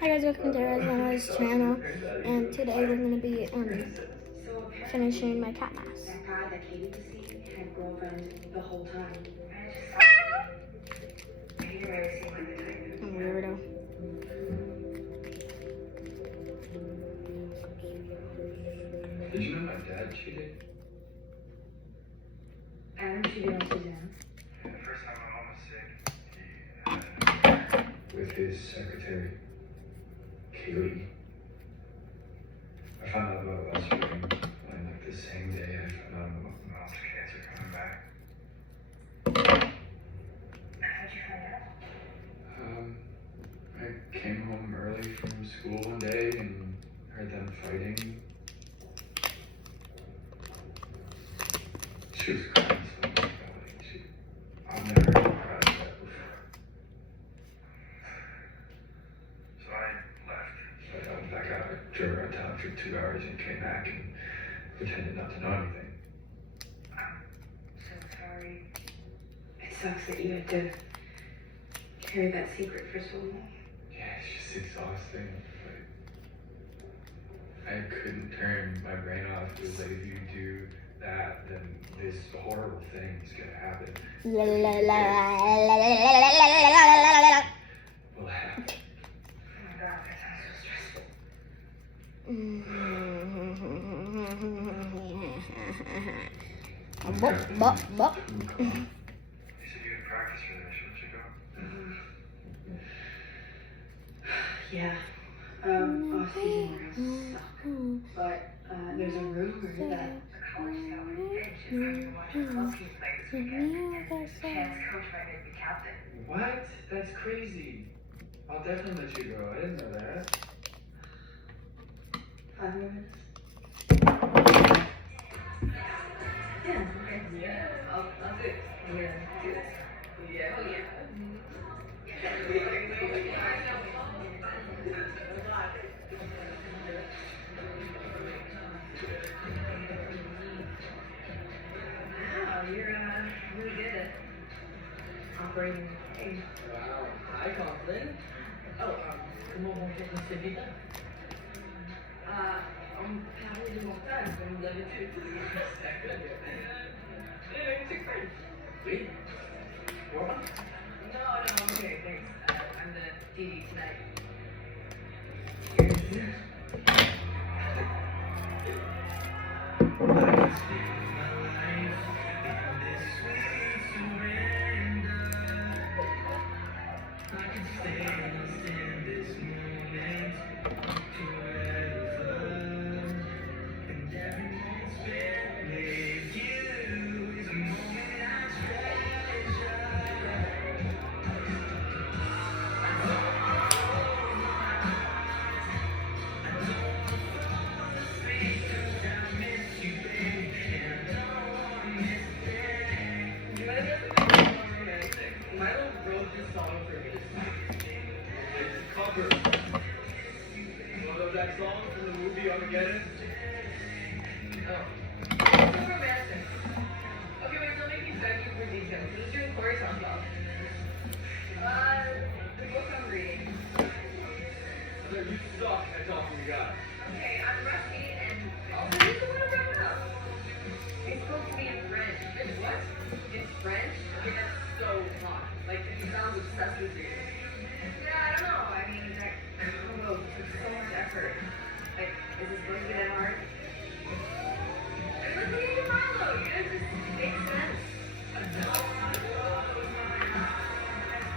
Hi guys, welcome to Arizona's channel, and today we're going to be finishing my cat mask. That guy that Katie was seeing had a girlfriend the whole time. I'm a weirdo. Did you know my dad cheated? Adam cheated on Suzanne. The first time my mom was sick, he had an affair with his secretary, Kaylee. I found out about us wedding when, like, the same day I found out about my mom's cancer coming back. How'd you find out? I came home early from school one day and heard them fighting. She was crying so much. I've never heard her cry like that before. So I left. I went back out. I drove around town for 2 hours and came back and pretended not to know anything. I'm so sorry. It sucks that you had to carry that secret for so long. Yeah, it's just exhausting. But I couldn't turn my brain off. It was like, if you do that, then this horrible thing is gonna happen. La la la Will happen. Oh my god, that sounds so stressful. Bop. You said you had practice for this. Shouldn't you go? Yeah. Off-season workouts suck. But there's a rumor that a college scout from Finch is coming to watch a club team play this weekend. And Chance coach might make the captain. What? That's crazy. I'll definitely let you go. I didn't know that. 5 more minutes? Yeah, okay. Yeah, I'll do it. We're gonna do this. Yeah. Oh, yeah. Wow, you're really good at operating the game. Wow, high confidence. Oh, comment vont les célébrités? On parle du montage, comme d'habitude. It's great. Wait. What? No, I'm okay, thanks. I'm the TV tonight. Milo wrote this song for me. It's a cover. You know that song from the movie Armageddon? Oh. So romantic. Okay, wait, don't make me beg you for details. Who's doing Corey song about? The book I'm reading. So you suck at talking to guys. Okay, I'm rusty and also he's the one who brought it up. It's supposed to be in French. It's what? It's French? Okay, that's so hot. Like, he sounds obsessed with you. Yeah, I don't know. I mean, like, I don't know. It's so much effort. Like, is it supposed to be that hard? I'm listening to Milo. You guys just make sense.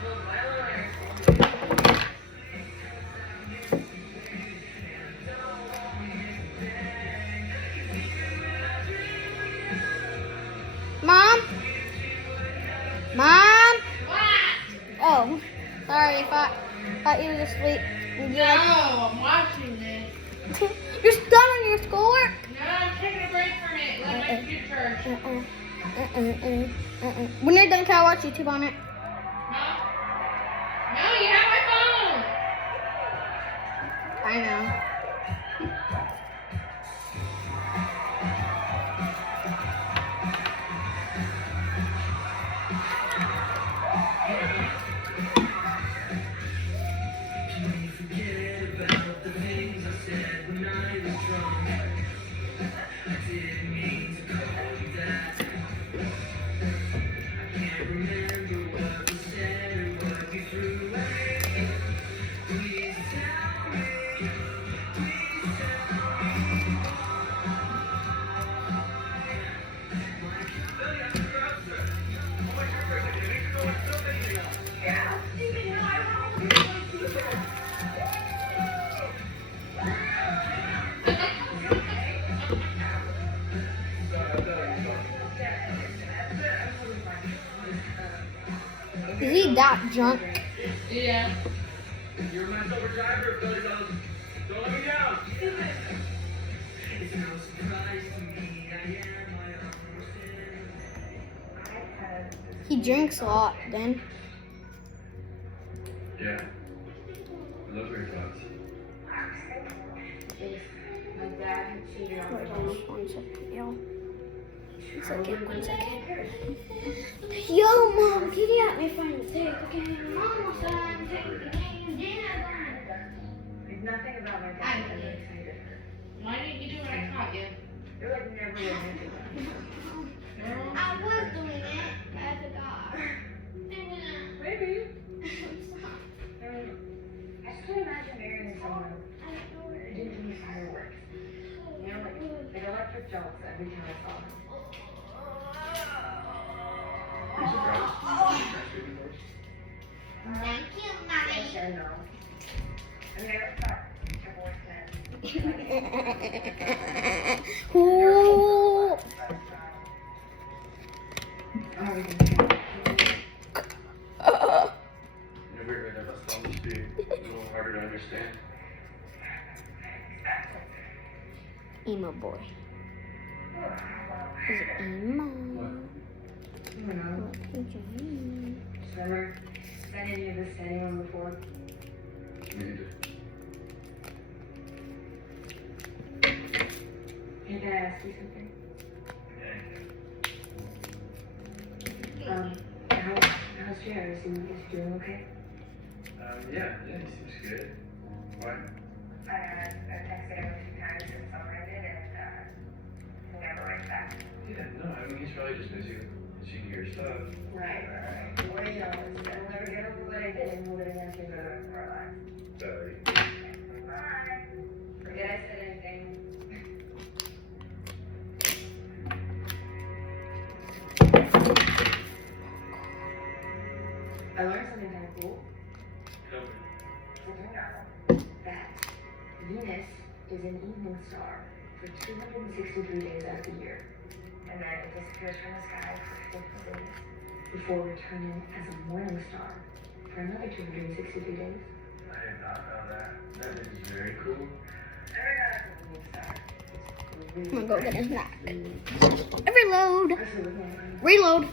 Well, Milo and I are close. Mom? What? Oh, sorry, thought you were asleep. Would you No, like- I'm watching this. You're done on your schoolwork? No, I'm taking a break from it. Let my computer charge. When you're done, can I watch YouTube on it? Huh? No, you have my phone. I know. Forget that junk. Yeah. You're my sober driver, Billy Rose. Don't let me down. He drinks a lot then. Yeah. I love your thoughts. My dad cheated on Hold me. on 1 second, yo. 1 second, 1 second. Yo, Mom, can you help me find the tape? Okay, almost done. There's nothing about my dad that makes me different. Why didn't you do what I taught you? You're like never romantic. I was doing it. I forgot. Maybe. I mean, I just can't imagine marrying someone who didn't do fireworks. You know, like electric jokes every time I saw them. Are you surprised? Thank you, Yes and no. I mean, I thought divorce meant Ooh. Never heard of a song to be a little harder to understand. Emo boy. Is it emo? I don't know. What page are you? Never said any of this to anyone before. Me neither. Hey, can I ask you something? How's Jared? Is he doing okay? Yeah, he seems good. Why? I texted him a few times since summer ended, and he never writes back. Yeah, no, I mean, he's probably just busy with senior stuff. Right. What do you know? I'll never get over what I did, and we're living into the rest of our lives. Sorry. Bye. Forget I said anything. I learned something kind of cool. Tell me. Did you know that Venus is an evening star for 263 days out of the year, and then it disappears from the sky for 50 days before returning as a morning star for another 263 days? I did not know that. That is very cool. Never got a evening star. I'm gonna go get his snack. Reload. Actually, with my Reload.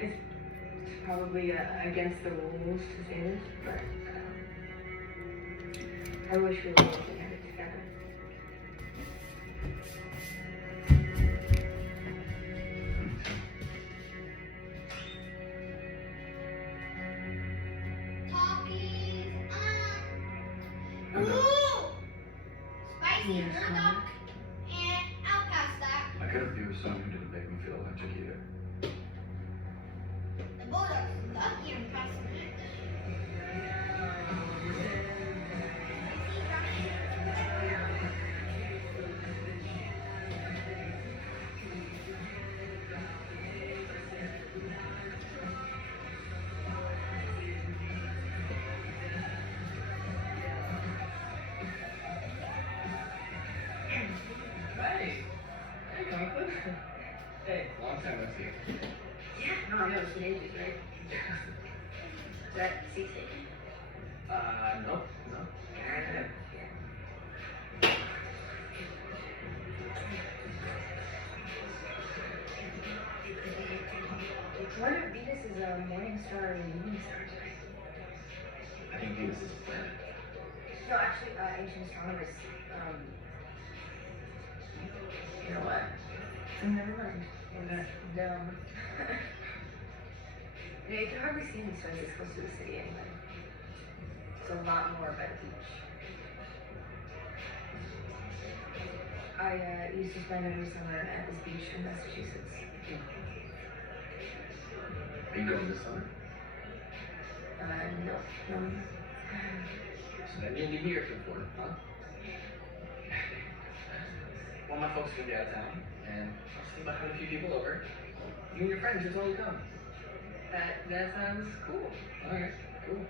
It's probably against the rules to say this, but I wish we were looking at it together. Spicy Yes, bulldog Mom. and I'll pass that. I could have with someone who didn't make me feel electric either. The bulldog's lucky I'm passing it. Hey. Hey, Conklin. Hey, long time no see. Yeah, no, I know it's ages, right? Is that seasick? Nope. No. I wonder if Venus is a morning star or an evening star. I think Venus is a planet. No, actually, ancient astronomers, you know what? Never mind. It's dumb. Yeah, you can hardly see these ones as close to the city anyway. It's a lot more by the beach. I used to spend every summer at this beach in Massachusetts. Are you going this summer? No. So then you'll be here for Florida, huh? Well, my folks are gonna be out of town, and I'll see about having a few people over. You and your friends just all come. That sounds cool. All right, cool.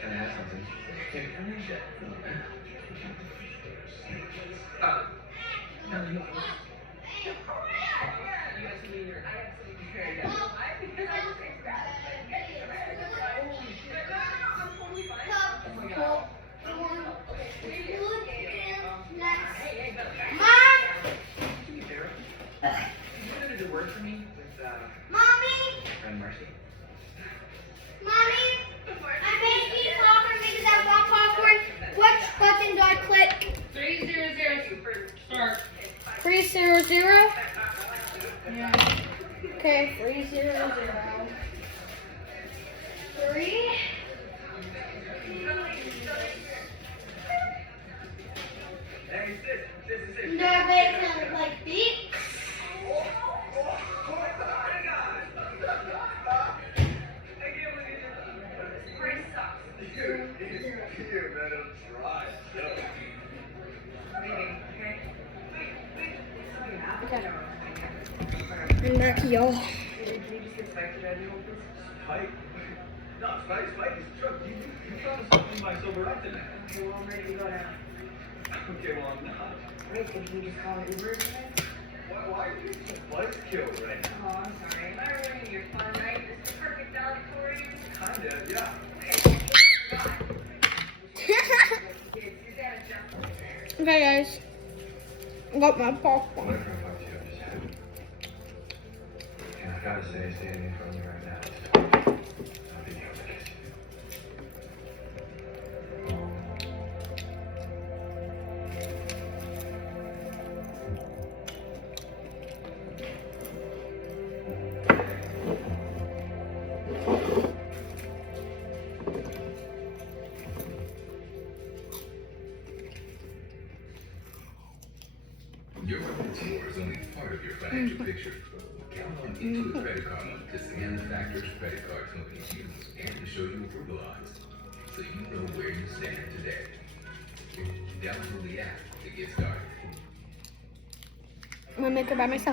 Can I have something? Here, come here, Jet. No, no. Okay, 300. 3. Hey, sis. No, they can like beat. Price sucks. Here, madam, try. Maybe, okay? Wait. So yeah. Okay. I'm back, y'all. Can you just get Spike to drive you home, please? Spike? No, Spike is truck. You found something by Silverado now. Okay, well, I'm ready to go now. Okay, well, I'm not. Wait, can you just call an Uber instead? Why are you so butt killed right now? Oh, I'm sorry. Am I ruining your fun night? This is the perfect valedictorian. Kinda, yeah. Okay, guys. I got my popcorn. Whatever fucked you up just happened. And I gotta say, standing in front of you right now, I'll be able to kiss you. Your revenue score is only part of your financial picture. Count on Intuit Credit Card Month to scan the factors credit card companies use and to show you approval odds, so you know where you stand today. Download the app to get started. I'm gonna make it by myself.